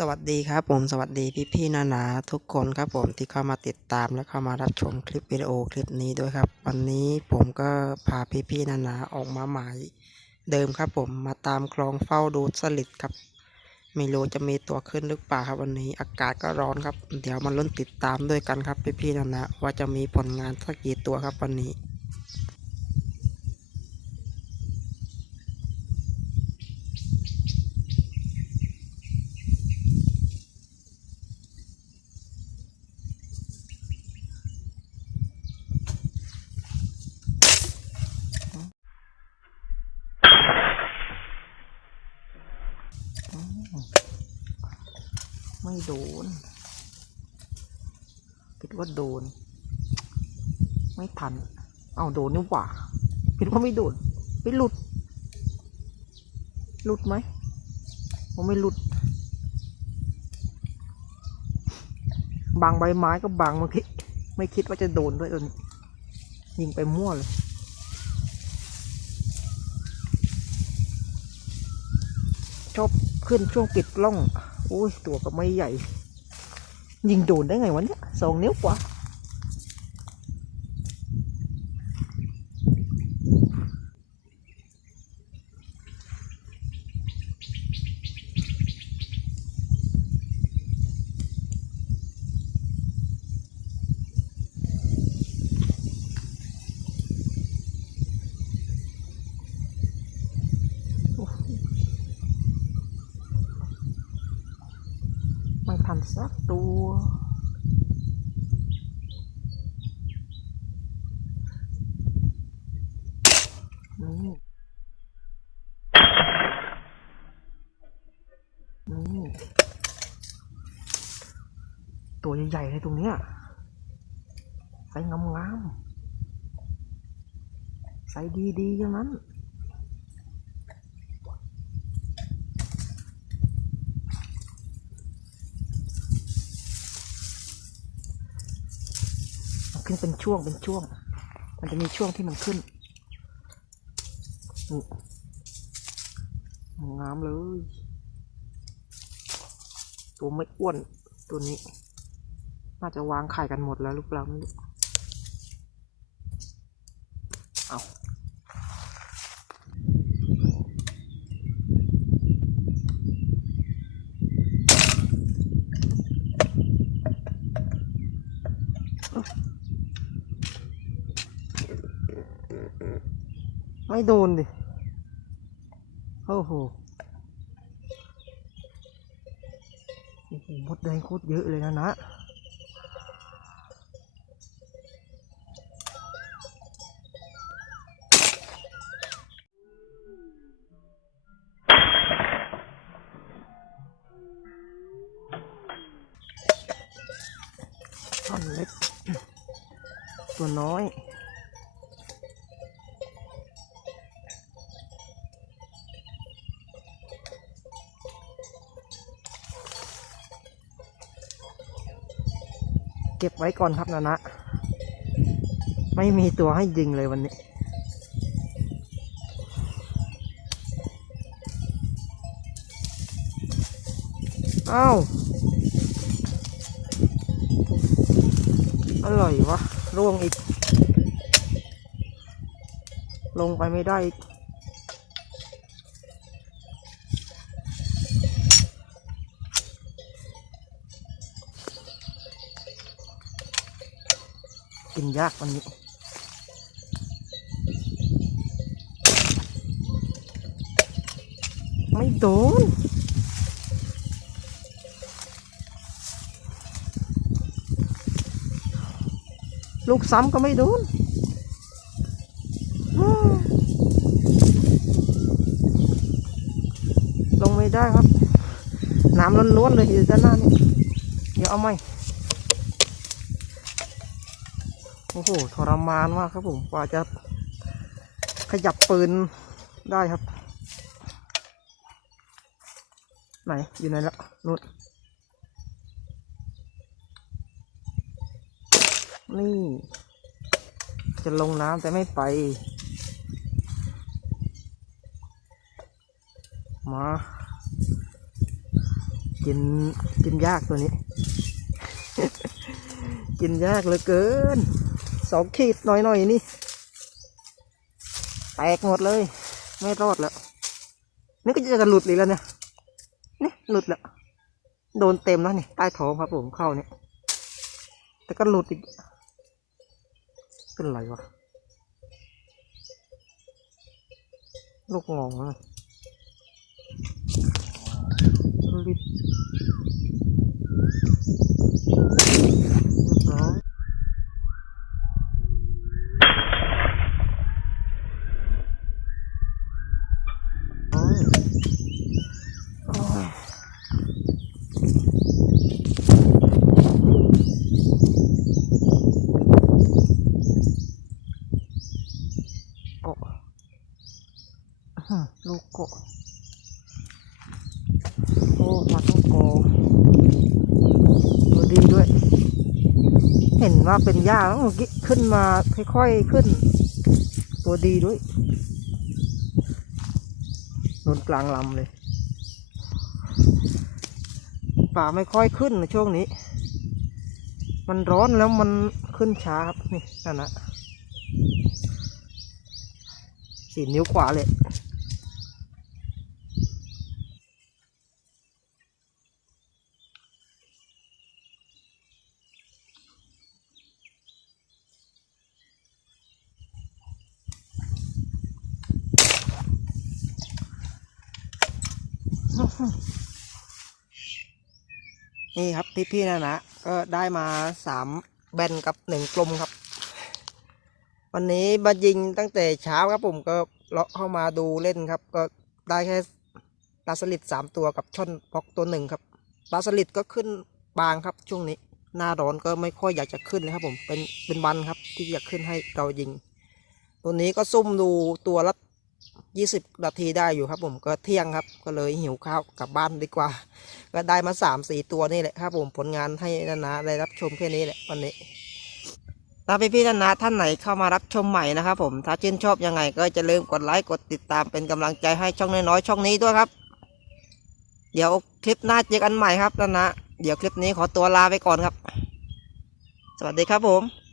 สวัสดีครับผมสวัสดีพี่พี่ๆนานาทุกคนครับผมที่เข้ามาติดตามและเข้ามารับชมคลิปวิดีโอคลิปนี้ด้วยครับ วันนี้ผมก็พาพี่พี่ๆนานาออกมาหมายเดิมครับผมมาตามคลองเฝ้าดูสลิดครับ ไม่รู้จะมีตัวขึ้นหรือเปล่าครับวันนี้อากาศก็ร้อนครับ เดี๋ยวมาลุ้นติดตามด้วยกันครับพี่พี่ๆนานาว่าจะมีผลงานสักกี่ตัวครับวันนี้ ไม่โดนคิดว่าโดน ไม่ทัน เอาโดนนี่หว่าคิดว่าไม่โดนไม่หลุด หลุดไหมผมไม่หลุด บางใบไม้ก็บางเมื่อกี้ไม่คิดว่าจะโดนด้วยตัวนี้ยิงไปมั่วเลยชอบขึ้นช่วงปิดกล้อง โอ้ยตัวก็ไม่ใหญ่ ยิงโดนได้ไงวะเนี่ยสองนิ้วกว่า ไม่ทันสักตัวนี่นี่ตัวใหญ่ๆเลยตรงเนี้ยใส่งามๆใส่ดีๆอย่างนั้น มันขึ้นเป็น ช่วงเป็นช่วง มันจะมีช่วงที่มันขึ้นนี่งามเลย ตัวไม่อ้วนตัวนี้ น่าจะวางไข่กันหมดแล้วหรือเปล่าไม่รู้เอา ไม่โดนดิ โอ้โหหมดแดงโคตรเยอะเลยนะนะท่อนเล็ก ตัวน้อย ก็บไว้ก่อนครับนะนะ ไม่มีตัวให้ยิงเลยวันนี้ อ้าว อร่อยวะ ร่วงอีก ลงไปไม่ได้อีก กินยากวันนี้ไม่โดนลูกซ้ำก็ไม่โดนลงไม่ได้ครับ น้ำล้วนๆเลยอยู่ด้านหน้านี่ เดี๋ยวเอาไหม โอ้โหทรมานมากครับผมกว่าจะขยับปืนได้ครับ ไหน อยู่ไหนละนู่นนี่ จะลงน้ำแต่ไม่ไป มากินกินยากตัวนี้ กินยากเหลือเกิน สองขีดหน่อยหน่อยๆนี่ แตกหมดเลย ไม่รอดแล้ว นี่ก็จะหลุดอีกแล้วเนี่ยนี่หลุดแล้ว โดนเต็มแล้วนี่ใต้ท้องครับผมเข้าเนี่ยแต่ก็หลุดอีก เป็นไรวะ ลูกงองอะลิดเรียบร้อยโอ้ยโอ้ยโกะอื้อหือลูกโกะ โอ้มาต้องโกตัวดีด้วย เห็นว่าเป็นหญ้าแล้วเมื่อกี้ขึ้นมาค่อยๆขึ้น ตัวดีด้วยนนกลางลำเลยป่าไม่ค่อยขึ้นในช่วงนี้ มันร้อนแล้วมันขึ้นช้าครับนี่นั่นนะสี่นิ้วขวาเลย นี่ครับพี่ๆนะนะก็ได้มาสามแบนกับหนึ่งกลมครับ วันนี้มายิงตั้งแต่เช้าครับผมก็เลาะเข้ามาดูเล่นครับ ก็ได้แค่ปลาสลิดสามตัวกับช่อนพอกตัวหนึ่งครับปลาสลิดก็ขึ้นบางครับช่วงนี้ หน้าร้อนก็ไม่ค่อยอยากจะขึ้นเลยครับผมเป็นเป็นวันครับที่อยากขึ้นให้เรายิง ตัวนี้ก็ซุ่มดูตัวละ ยี่สิบนาทีได้อยู่ครับผมก็เที่ยงครับ ก็เลยหิวข้าวกลับบ้านดีกว่า ก็ได้มาสามสี่ตัวนี่แหละครับผมผลงานให้นานาได้รับชมแค่นี้แหละวันนี้ถ้าพี่พี่ๆนานาท่านไหนเข้ามารับชมใหม่นะครับผมถ้าชื่นชอบยังไง ก็จะลืมกดไลค์กดติดตามเป็นกำลังใจให้ช่องน้อยๆช่องนี้ด้วยครับ เดี๋ยวคลิปหน้าเจอกันใหม่ครับนานาเดี๋ยวคลิปนี้ขอตัวลาไปก่อนครับ สวัสดีครับผม